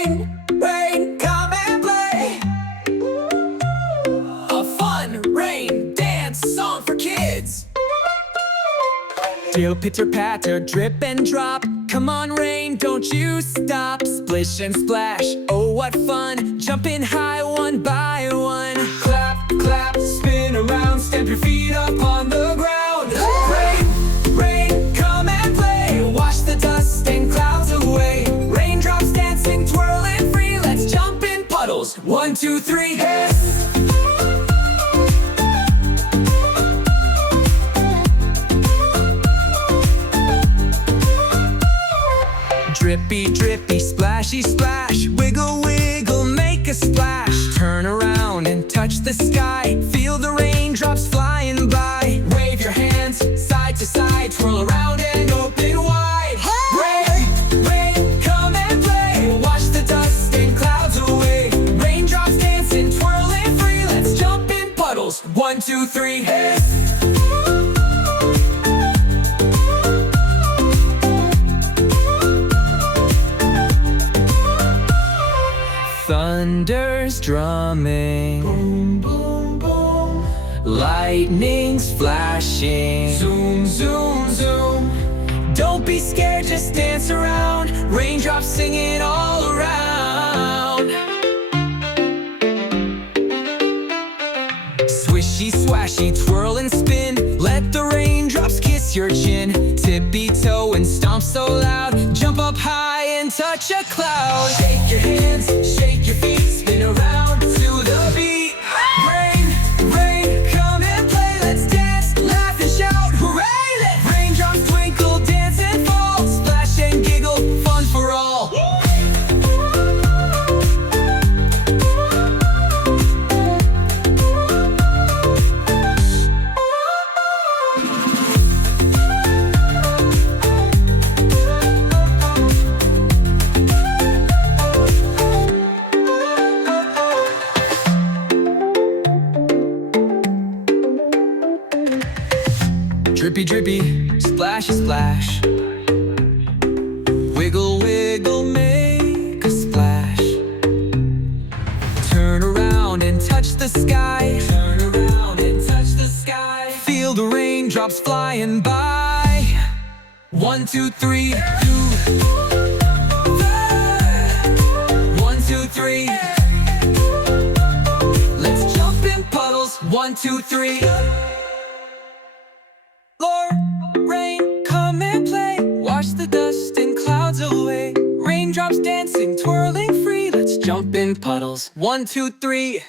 rain, rain, come and play. A fun rain dance song for kids. Feel pitter patter, drip and drop. Come on rain, don't you stop. Splish and splash, oh what fun. Jumping high one by one. Clap, clap, spin around. Stamp your feet up on the ground. Rain, rain, come and play. Wash the dust and clouds away. Raindrops dancing, twirling free. Let's jump in puddles. 1, 2, 3, hiss. Drippy, drippy, splashy, splash. Wiggle, wiggle, make a splash. Turn around and touch the sky. Feel the raindrops flying by. Wave your hands side to side. Twirl around and open wide. Rain, rain, come and play. Wash the dust and clouds away. Raindrops dancing, twirling free. Let's jump in puddles. 1, 2, 3, hiss. Thunder's drumming, boom, boom, boom. Lightning's flashing, zoom, zoom, zoom. Don't be scared, just dance around. Raindrops singing all around. Swishy, swashy, twirl and spin. Let the raindrops kiss your chin. Tippy-toe and stomp so loud. Jump up high and touch a cloud. Shake your hands, shake your feet. Spin around to the beat. Rain, rain, come and play. Let's dance, laugh and shout. Hooray! Let raindrops twinkle, dance and fall. Splash and giggle, fun for all. Drippy, drippy, splashy, splash. Wiggle, wiggle, make a splash. Turn around and touch the sky. Turn around and touch the sky. Feel the raindrops flying by. 1, 2, 3, 2. 1, 2, 3. Let's jump in puddles. 1, 2, 3. Lord, rain, come and play. Wash the dust and clouds away. Raindrops dancing, twirling free. Let's jump in puddles. 1, 2, 3.